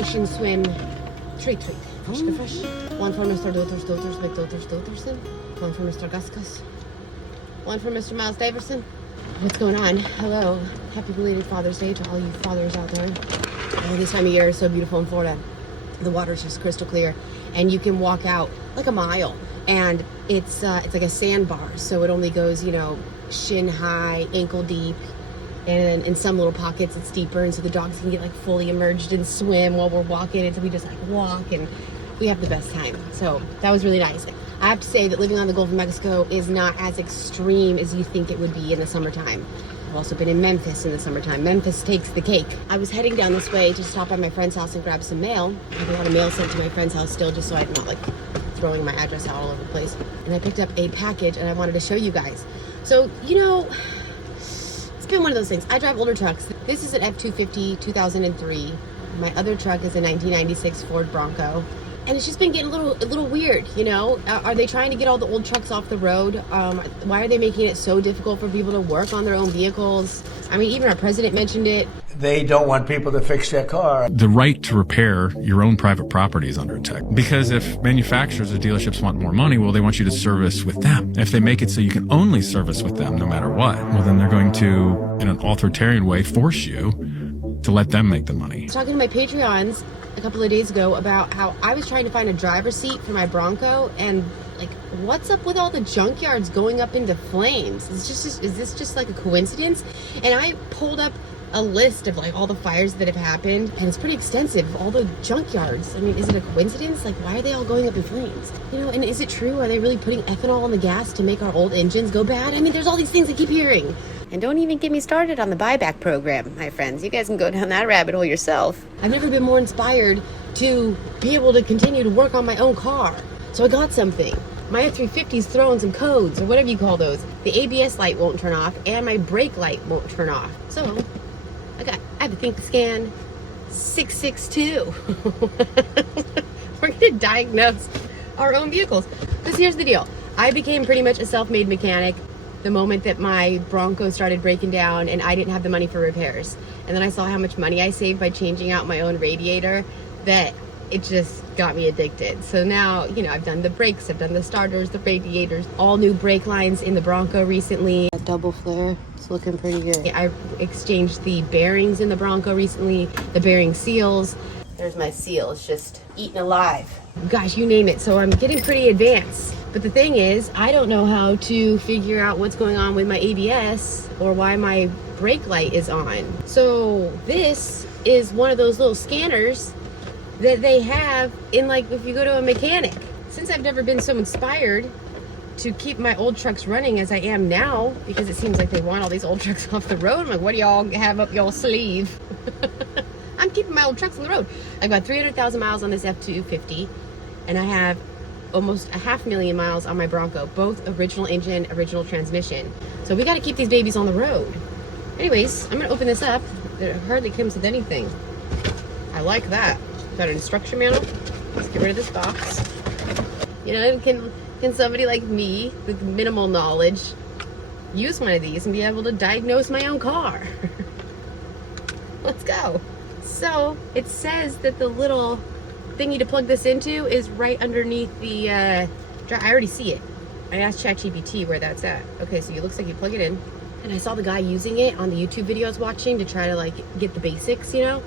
ocean swim treat. Fresh. One for Mr. Doterson. One for Mr. GUS GUS. One for Mr. Miles Daverson. What's going on? Hello. Happy belated Father's Day to all you fathers out there. This time of year is so beautiful in Florida. The water's just crystal clear, and you can walk out like a mile, and it's like a sandbar, so it only goes, you know, shin high, ankle deep, and in some little pockets it's deeper, and so the dogs can get like fully immersed and swim while we're walking, and so we just like walk, and we have the best time. So that was really nice. I have to say that living on the Gulf of Mexico is not as extreme as you think it would be in the summertime. I've also been in Memphis in the summertime. Memphis takes the cake. I was heading down this way to stop by my friend's house and grab some mail. I have a lot of mail sent to my friend's house still, just so I'm not like throwing my address out all over the place. And I picked up a package and I wanted to show you guys. So, you know, it's been one of those things. I drive older trucks. This is an F-250 2003. My other truck is a 1996 Ford Bronco. And it's just been getting a little weird, you know? Are they trying to get all the old trucks off the road? Why are they making it so difficult for people to work on their own vehicles? I mean, even our president mentioned it. They don't want people to fix their car. The right to repair your own private property is under attack. Because if manufacturers or dealerships want more money, well, they want you to service with them. If they make it so you can only service with them no matter what, well, then they're going to, in an authoritarian way, force you to let them make the money. I was talking to my Patreons a couple of days ago about how I was trying to find a driver's seat for my Bronco, and like, what's up with all the junkyards going up into flames? Is this just like a coincidence? And I pulled up a list of like all the fires that have happened, and it's pretty extensive. All the junkyards. I mean, is it a coincidence? Like, why are they all going up in flames? You know, and is it true? Are they really putting ethanol on the gas to make our old engines go bad? I mean, there's all these things I keep hearing. And don't even get me started on the buyback program, my friends. You guys can go down that rabbit hole yourself. I've never been more inspired to be able to continue to work on my own car. So I got something. My F-350's throwing some codes, or whatever you call those. The ABS light won't turn off, and my brake light won't turn off. So I have a ThinkScan 662. We're gonna diagnose our own vehicles. Because here's the deal. I became pretty much a self-made mechanic the moment that my Bronco started breaking down and I didn't have the money for repairs. And then I saw how much money I saved by changing out my own radiator, that it just got me addicted. So now, you know, I've done the brakes, I've done the starters, the radiators, all new brake lines in the Bronco recently. A double flare, it's looking pretty good. I exchanged the bearings in the Bronco recently, the bearing seals. There's my seal, it's just eaten alive. Gosh, you name it. So I'm getting pretty advanced. But the thing is, I don't know how to figure out what's going on with my ABS or why my brake light is on. So this is one of those little scanners that they have in, like, if you go to a mechanic. Since I've never been so inspired to keep my old trucks running as I am now, because it seems like they want all these old trucks off the road, I'm like, what do y'all have up y'all sleeve? I'm keeping my old trucks on the road. I've got 300,000 miles on this F-250, and I have almost 500,000 miles on my Bronco, both original engine, original transmission. So we got to keep these babies on the road. Anyways, I'm gonna open this up. It hardly comes with anything. I like that. Got an instruction manual. Let's get rid of this box. You know, can somebody like me with minimal knowledge use one of these and be able to diagnose my own car? Let's go. So it says that the little thingy to plug this into is right underneath the I already see it. I asked ChatGPT where that's at. Okay, so it looks like you plug it in, and I saw the guy using it on the YouTube video I was watching to try to like get the basics, you know.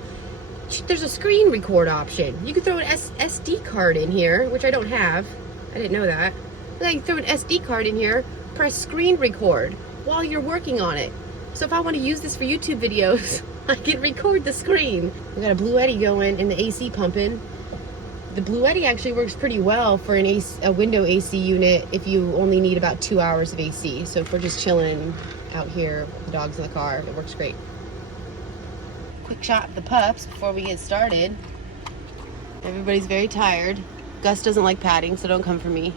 There's a screen record option. You could throw an SD card in here, which I don't have. I didn't know that. But I can throw an SD card in here, press screen record while you're working on it. So if I want to use this for YouTube videos, I can record the screen. We got a Blue Eddy going and the AC pumping. The Blue Eddy actually works pretty well for a window AC unit if you only need about 2 hours of AC. So if we're just chilling out here, the dog's in the car, it works great. Quick shot of the pups before we get started. Everybody's very tired. Gus doesn't like padding, so don't come for me.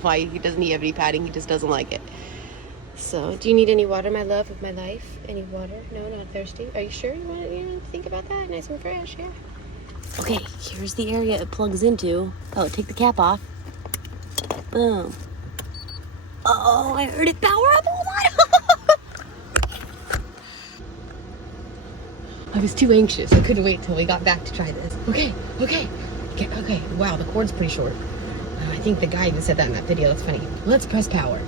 Why? He doesn't have any padding, he just doesn't like it. So, do you need any water, my love of my life? Any water? No, not thirsty? Are you sure you want to think about that? Nice and fresh, yeah? Okay, here's the area it plugs into. Oh, take the cap off. Boom. Oh, I heard it power up. Hold on. I I was too anxious. I couldn't wait till we got back to try this. Okay. Wow, the cord's pretty short. I think the guy even said that in that video. That's funny. Let's press power.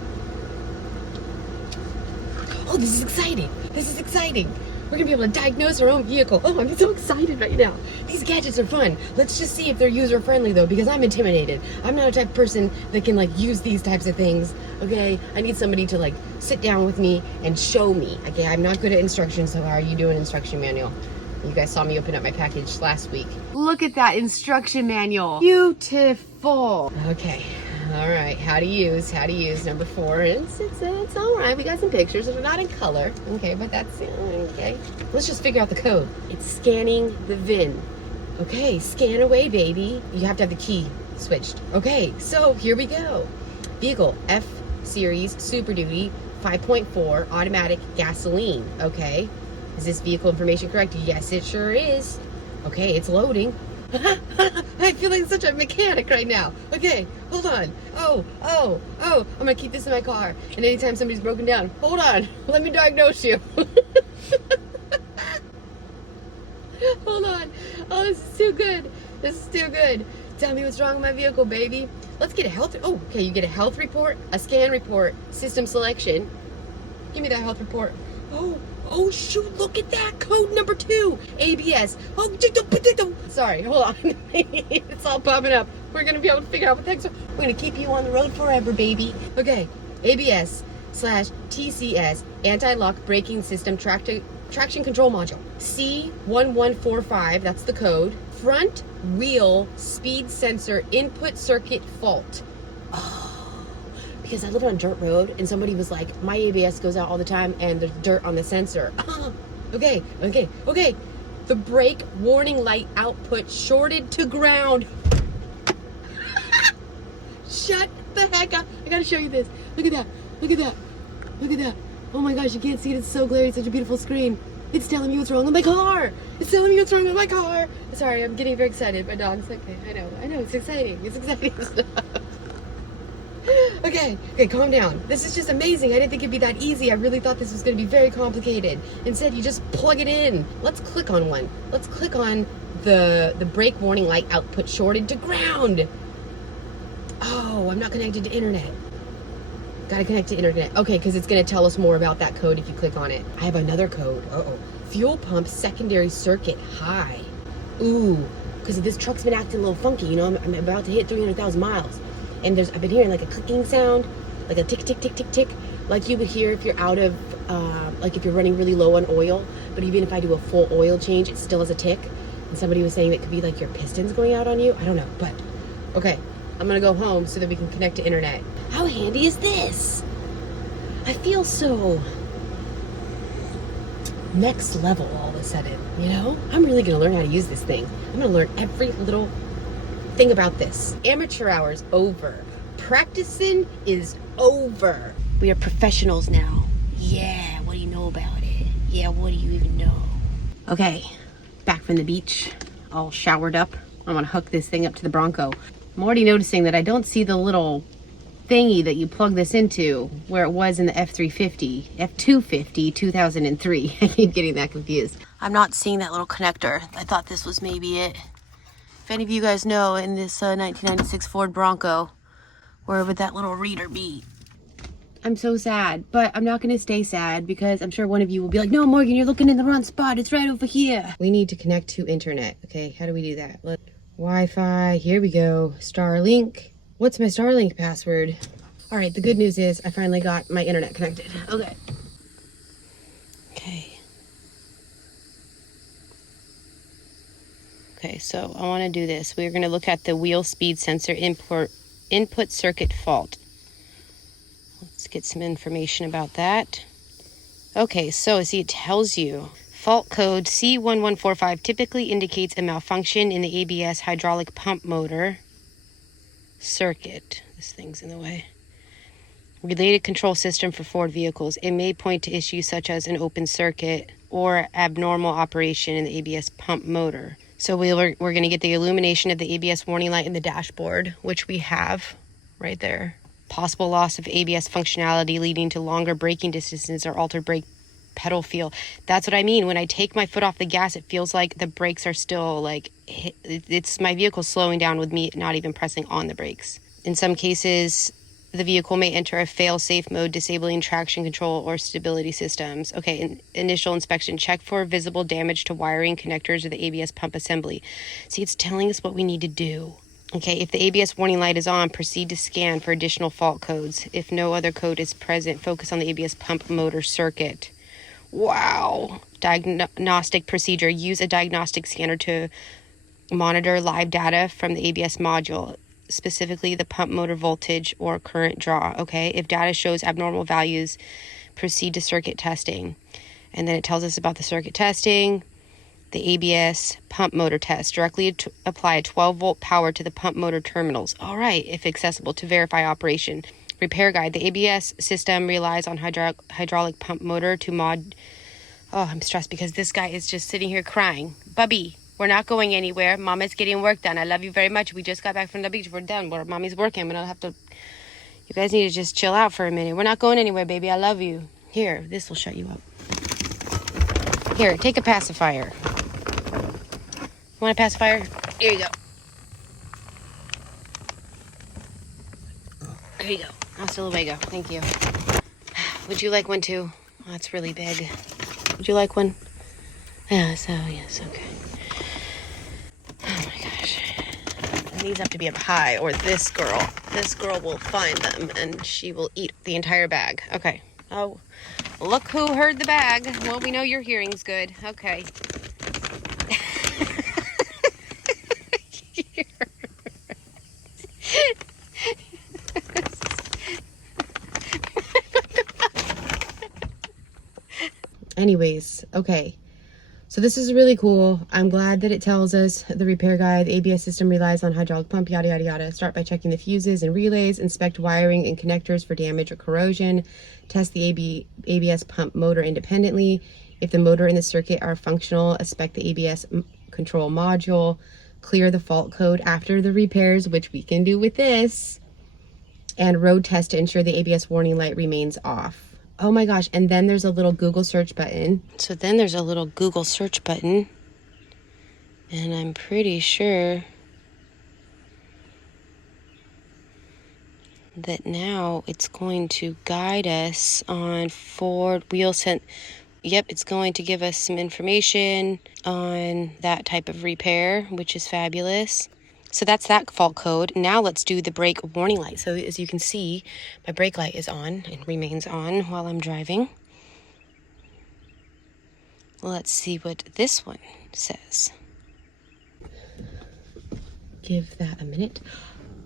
Oh, this is exciting. We're gonna be able to diagnose our own vehicle. Oh, I'm so excited right now. These gadgets are fun. Let's just see if they're user friendly though, because I'm intimidated. I'm not a type of person that can like use these types of things. Okay, I need somebody to like sit down with me and show me. Okay, I'm not good at instructions, so how are you doing instruction manual? You guys saw me open up my package last week. Look at that instruction manual. Beautiful. Okay. All right, how to use number 4. It's all right. We got some pictures. They're not in color. Okay, but that's okay. Let's just figure out the code. It's scanning the VIN. Okay, scan away, baby. You have to have the key switched. Okay, so here we go. Vehicle F Series Super Duty 5.4 automatic gasoline. Okay, is this vehicle information correct? Yes, it sure is. Okay, it's loading. I feel like such a mechanic right now. Okay, hold on. Oh, I'm gonna keep this in my car. And anytime somebody's broken down, hold on, let me diagnose you. Hold on. Oh, this is too good. Tell me what's wrong with my vehicle, baby. Let's get a health. Oh, okay, you get a health report, a scan report, system selection. Give me that health report. Oh shoot, look at that, code number 2, ABS. Oh, sorry, hold on. It's all popping up. We're gonna be able to figure out what the heck's wrong. We're gonna keep you on the road forever, baby. Okay, ABS/TCS, anti-lock braking system traction control module. C1145, that's the code. Front wheel speed sensor input circuit fault. Because I live on a dirt road and somebody was like, my ABS goes out all the time and there's dirt on the sensor. Okay. The brake warning light output shorted to ground. Shut the heck up. I gotta show you this. Look at that. Oh my gosh, you can't see it. It's so glary. It's such a beautiful screen. It's telling me what's wrong with my car. Sorry, I'm getting very excited. My dog's okay. I know. It's exciting. Okay, calm down. This is just amazing. I didn't think it'd be that easy. I really thought this was going to be very complicated. Instead, you just plug it in. Let's click on one. Let's click on the brake warning light output shorted to ground. Oh, I'm not connected to internet. Gotta connect to internet. Okay, because it's going to tell us more about that code if you click on it. I have another code. Fuel pump secondary circuit high. Ooh, because this truck's been acting a little funky. You know, I'm about to hit 300,000 miles. And I've been hearing like a clicking sound, like a tick, tick, tick, tick, tick, like you would hear if you're out of, like if you're running really low on oil. But even if I do a full oil change, it still has a tick. And somebody was saying it could be like your pistons going out on you. I don't know, but okay. I'm gonna go home so that we can connect to internet. How handy is this? I feel so next level all of a sudden, you know? I'm really gonna learn how to use this thing. I'm gonna learn every little thing about this. Amateur hours over. Practicing is over. We are professionals now. Yeah, what do you know about it? Yeah, what do you even know? Okay, back from the beach, all showered up. I'm gonna hook this thing up to the Bronco. I'm already noticing that I don't see the little thingy that you plug this into where it was in the F350, F250, 2003. I keep getting that confused. I'm not seeing that little connector. I thought this was maybe it. If any of you guys know, in this 1996 Ford Bronco, where would that little reader be? I'm so sad, but I'm not going to stay sad because I'm sure one of you will be like, no, Morgan, you're looking in the wrong spot. It's right over here. We need to connect to internet. Okay, how do we do that? Look, Wi-Fi, here we go. Starlink. What's my Starlink password? All right, the good news is I finally got my internet connected. Okay. Okay, so I want to do this. We're going to look at the wheel speed sensor input circuit fault. Let's get some information about that. Okay, so see, it tells you fault code C1145 typically indicates a malfunction in the ABS hydraulic pump motor circuit. This thing's in the way. Related control system for Ford vehicles. It may point to issues such as an open circuit or abnormal operation in the ABS pump motor. So we're going to get the illumination of the ABS warning light in the dashboard, which we have right there. Possible loss of ABS functionality leading to longer braking distances or altered brake pedal feel. That's what I mean. When I take my foot off the gas, it feels like the brakes are still like, it's my vehicle slowing down with me not even pressing on the brakes. In some cases, the vehicle may enter a fail-safe mode, disabling traction control or stability systems. Okay, initial inspection. Check for visible damage to wiring, connectors, or the ABS pump assembly. See, it's telling us what we need to do. Okay, if the ABS warning light is on, proceed to scan for additional fault codes. If no other code is present, focus on the ABS pump motor circuit. Wow. Diagnostic procedure. Use a diagnostic scanner to monitor live data from the ABS module, specifically the pump motor voltage or current draw. Okay, if data shows abnormal values, proceed to circuit testing. And then it tells us about the circuit testing. The ABS pump motor test. Directly apply a 12-volt power to the pump motor terminals. All right, if accessible, to verify operation. Repair guide. The ABS system relies on hydraulic pump motor to mod... Oh, I'm stressed because this guy is just sitting here crying. Bubby, we're not going anywhere. Mama's getting work done. I love you very much. We just got back from the beach. We're done. Mommy's working. I'm going to have to... You guys need to just chill out for a minute. We're not going anywhere, baby. I love you. Here, this will shut you up. Here, take a pacifier. Want a pacifier? Here you go. There you go. Hasta luego. Thank you. Would you like one too? Oh, that's really big. Would you like one? Yeah, so yes, okay. Oh my gosh. These have to be up high or this girl will find them and she will eat the entire bag. Okay. Oh, look who heard the bag. Well, we know your hearing's good. Okay. Anyways, okay. So this is really cool. I'm glad that it tells us the repair guide. The ABS system relies on hydraulic pump, yada, yada, yada. Start by checking the fuses and relays. Inspect wiring and connectors for damage or corrosion. Test the ABS pump motor independently. If the motor and the circuit are functional, inspect the ABS control module. Clear the fault code after the repairs, which we can do with this. And road test to ensure the ABS warning light remains off. Oh my gosh, and then there's a little Google search button. So then there's a little Google search button. And I'm pretty sure that now it's going to guide us on Ford wheel set. Yep, it's going to give us some information on that type of repair, which is fabulous. So that's that fault code. Now let's do the brake warning light. So as you can see, my brake light is on and remains on while I'm driving. Let's see what this one says. Give that a minute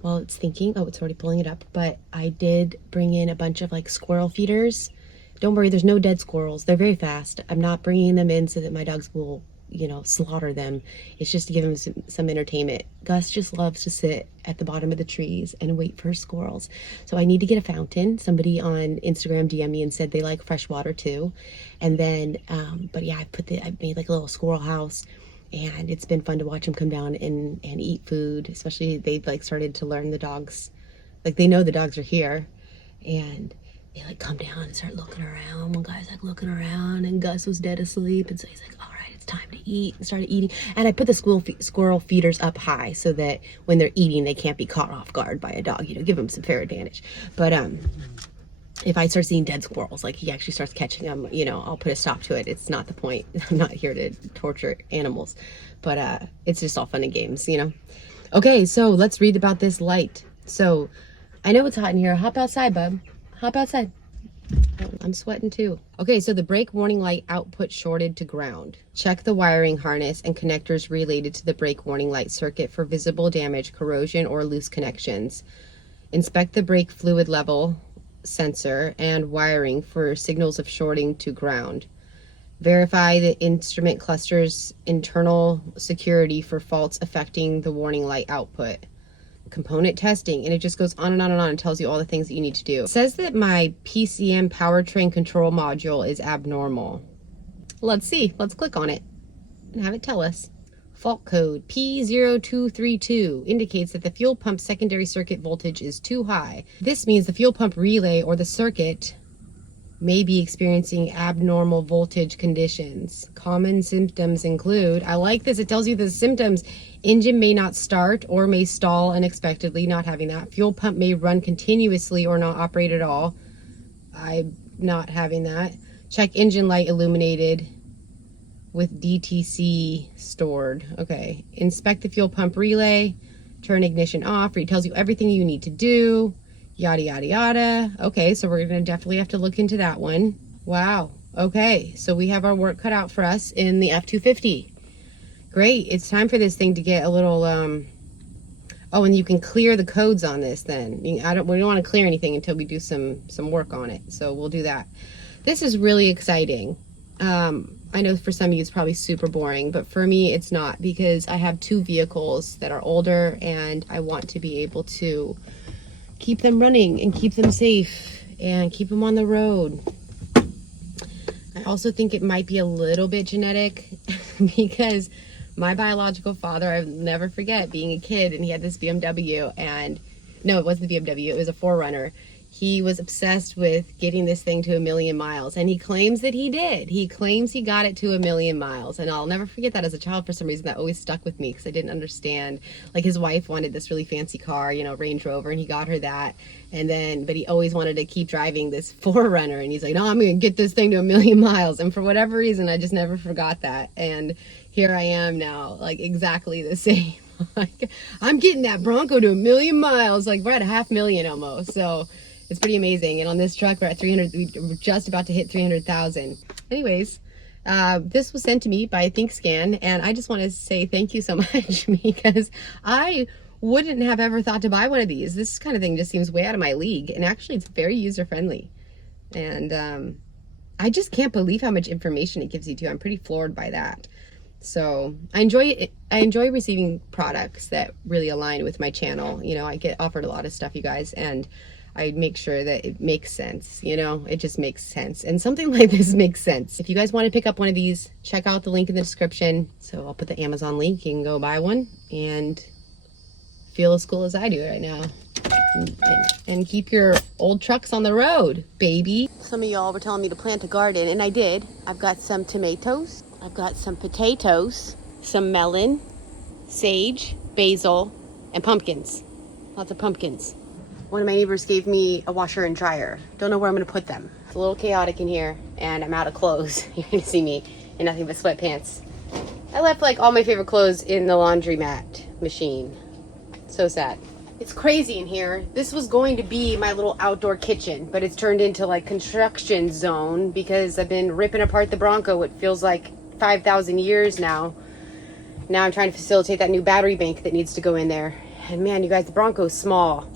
while it's thinking. Oh, it's already pulling it up. But I did bring in a bunch of like squirrel feeders. Don't worry, there's no dead squirrels. They're very fast. I'm not bringing them in so that my dogs will, you know, slaughter them. It's just to give them some entertainment. Gus just loves to sit at the bottom of the trees and wait for squirrels. So I need to get a fountain. Somebody on Instagram DM'd me and said they like fresh water too. And then, but yeah, I made like a little squirrel house, and it's been fun to watch them come down and eat food. Especially they've like started to learn the dogs, like they know the dogs are here, and they like come down and start looking around. One guy's like looking around, and Gus was dead asleep, and so he's like, all right, it's time to eat, and started eating. And I put the squirrel feeders up high so that when they're eating, they can't be caught off guard by a dog, you know, give them some fair advantage. But if I start seeing dead squirrels, like he actually starts catching them, you know, I'll put a stop to it. It's not the point. I'm not here to torture animals, but it's just all fun and games, you know. Okay, so let's read about this light. So I know it's hot in here. Hop outside, bub. Hop outside. I'm sweating too. Okay, so the brake warning light output shorted to ground. Check the wiring harness and connectors related to the brake warning light circuit for visible damage, corrosion, or loose connections. Inspect the brake fluid level sensor and wiring for signals of shorting to ground. Verify the instrument cluster's internal security for faults affecting the warning light output. Component testing, and it just goes on and on and on and tells you all the things that you need to do. It says that my PCM powertrain control module is abnormal. Let's see. Let's click on it and have it tell us. Fault code P0232 indicates that the fuel pump secondary circuit voltage is too high. This means the fuel pump relay or the circuit may be experiencing abnormal voltage conditions. Common symptoms include, I like this, it tells you the symptoms. Engine may not start or may stall unexpectedly, not having that. Fuel pump may run continuously or not operate at all. I'm not having that. Check engine light illuminated with DTC stored. Okay. Inspect the fuel pump relay. Turn ignition off. It tells you everything you need to do. Yada, yada, yada. Okay, so we're going to definitely have to look into that one. Wow. Okay, so we have our work cut out for us in the F-250. Great. It's time for this thing to get a little, oh, and you can clear the codes on this then. We don't want to clear anything until we do some work on it. So we'll do that. This is really exciting. I know for some of you it's probably super boring, but for me it's not, because I have 2 vehicles that are older and I want to be able to keep them running and keep them safe and keep them on the road. I also think it might be a little bit genetic because my biological father, I'll never forget being a kid, and he had this BMW, and no, it wasn't the BMW, it was a 4Runner. He was obsessed with getting this thing to 1,000,000 miles, and he claims that he did. He claims he got it to 1,000,000 miles, and I'll never forget that as a child. For some reason, that always stuck with me because I didn't understand. Like, his wife wanted this really fancy car, you know, Range Rover, and he got her that. And then, but he always wanted to keep driving this 4Runner, and he's like, no, I'm gonna get this thing to 1,000,000 miles. And for whatever reason, I just never forgot that. And here I am now, like exactly the same. Like, I'm getting that Bronco to 1,000,000 miles. Like, we're at 500,000 almost. So it's pretty amazing. And on this truck, we're at 300, we're just about to hit 300,000. Anyways, this was sent to me by ThinkScan, and I just want to say thank you so much because I wouldn't have ever thought to buy one of these. This kind of thing just seems way out of my league, and actually it's very user-friendly. And I just can't believe how much information it gives you too. I'm pretty floored by that. So I enjoy it. I enjoy receiving products that really align with my channel. You know, I get offered a lot of stuff, you guys, and I make sure that it makes sense, you know, it just makes sense. And something like this makes sense. If you guys want to pick up one of these, check out the link in the description. So I'll put the Amazon link. You can go buy one and feel as cool as I do right now. And keep your old trucks on the road, baby. Some of y'all were telling me to plant a garden, and I did. I've got some tomatoes. I've got some potatoes, some melon, sage, basil, and pumpkins. Lots of pumpkins. One of my neighbors gave me a washer and dryer. Don't know where I'm gonna put them. It's a little chaotic in here, and I'm out of clothes. You're gonna see me in nothing but sweatpants. I left like all my favorite clothes in the laundromat machine. So sad. It's crazy in here. This was going to be my little outdoor kitchen, but it's turned into like construction zone because I've been ripping apart the Bronco. It feels like 5,000 years now. Now I'm trying to facilitate that new battery bank that needs to go in there. And man, you guys, the Bronco's small.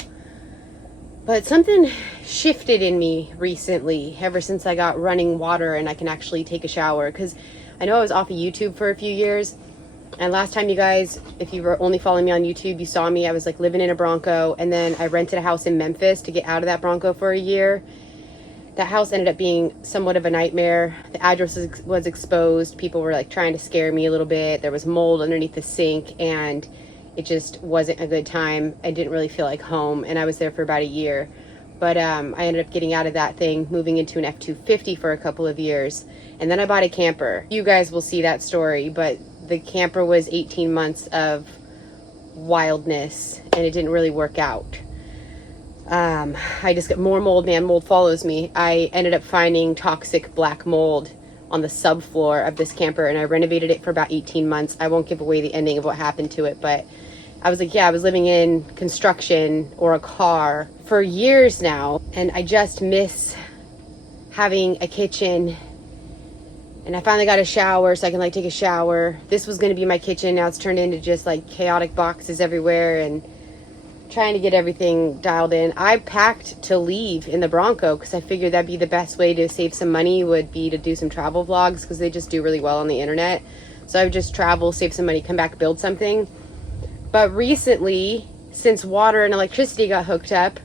But something shifted in me recently, ever since I got running water and I can actually take a shower. Because I know I was off of YouTube for a few years. And last time, you guys, if you were only following me on YouTube, you saw me. I was like living in a Bronco. And then I rented a house in Memphis to get out of that Bronco for a year. That house ended up being somewhat of a nightmare. The address was exposed. People were like trying to scare me a little bit. There was mold underneath the sink, and it just wasn't a good time. I didn't really feel like home, and I was there for about a year. But I ended up getting out of that thing, moving into an F-250 for a couple of years. And then I bought a camper. You guys will see that story, but the camper was 18 months of wildness, and it didn't really work out. I just got more mold, man. Mold follows me. I ended up finding toxic black mold on the subfloor of this camper, and I renovated it for about 18 months. I won't give away the ending of what happened to it, but I was like, yeah, I was living in construction or a car for years now, and I just miss having a kitchen. And I finally got a shower so I can like take a shower. This was going to be my kitchen. Now it's turned into just like chaotic boxes everywhere and trying to get everything dialed in. I packed to leave in the Bronco because I figured that'd be the best way to save some money, would be to do some travel vlogs, because they just do really well on the internet. So I would just travel, save some money, come back, build something. But recently, since water and electricity got hooked up,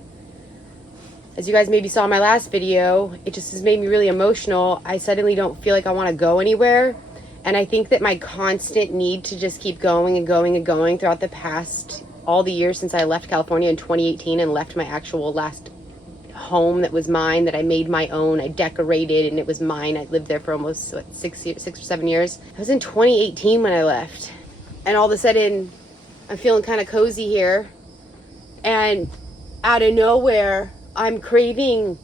as you guys maybe saw in my last video, it just has made me really emotional. I suddenly don't feel like I want to go anywhere. And I think that my constant need to just keep going and going and going throughout the past, all the years since I left California in 2018 and left my actual last home that was mine, that I made my own. I decorated, and it was mine. I lived there for almost, what, 6 or 7 years. I was in 2018 when I left. And all of a sudden, I'm feeling kind of cozy here. And out of nowhere, I'm craving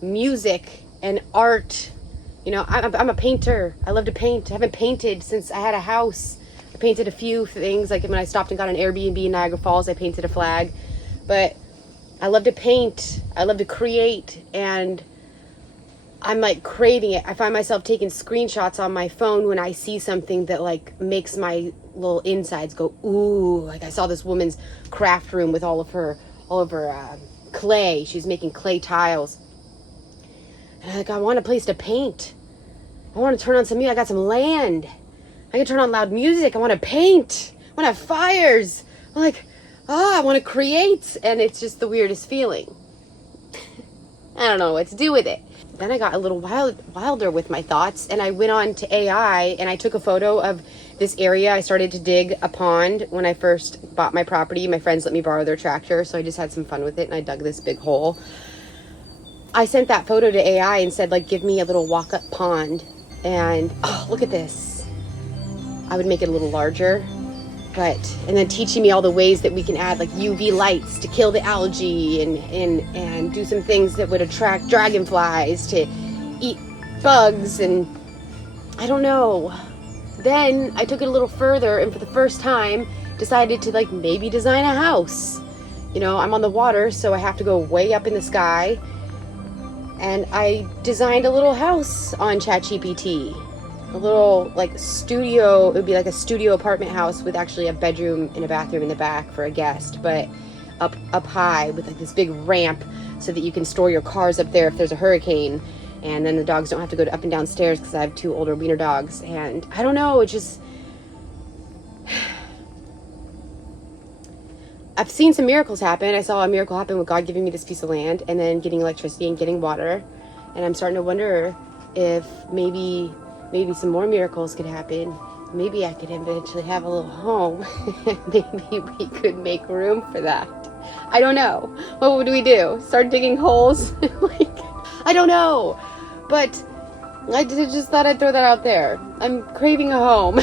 music and art. You know, I'm a painter. I love to paint. I haven't painted since I had a house. I painted a few things, like when I stopped and got an Airbnb in Niagara Falls, I painted a flag. But I love to paint. I love to create, and I'm like craving it. I find myself taking screenshots on my phone when I see something that like makes my little insides go ooh. Like I saw this woman's craft room with all of her clay. She's making clay tiles. And I'm like, I want a place to paint. I want to turn on some music. I got some land. I can turn on loud music. I want to paint. I want to have fires. I'm like, I want to create. And it's just the weirdest feeling. I don't know what to do with it. Then I got a little wilder with my thoughts, and I went on to AI, and I took a photo of this area. I started to dig a pond when I first bought my property. My friends let me borrow their tractor, so I just had some fun with it, and I dug this big hole. I sent that photo to AI and said, like, give me a little walk-up pond. And, oh, look at this. I would make it a little larger. And then teaching me all the ways that we can add, like, UV lights to kill the algae and do some things that would attract dragonflies to eat bugs. And I don't know. Then I took it a little further, and for the first time decided to, like, maybe design a house. You know, I'm on the water, so I have to go way up in the sky. And I designed a little house on ChatGPT. A little, like, studio. It would be like a studio apartment house with actually a bedroom and a bathroom in the back for a guest, but up high with, like, this big ramp so that you can store your cars up there if there's a hurricane. And then the dogs don't have to go up and down stairs because I have 2 older wiener dogs. And I don't know, it just... I've seen some miracles happen. I saw a miracle happen with God giving me this piece of land and then getting electricity and getting water. And I'm starting to wonder if maybe some more miracles could happen. Maybe I could eventually have a little home. Maybe we could make room for that. I don't know. What would we do? Start digging holes? Like, I don't know. But I just thought I'd throw that out there. I'm craving a home.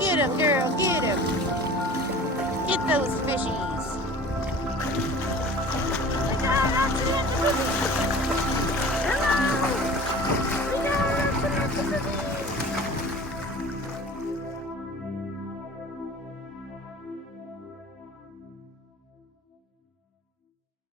Get 'em, girl, get 'em. Get those fishies.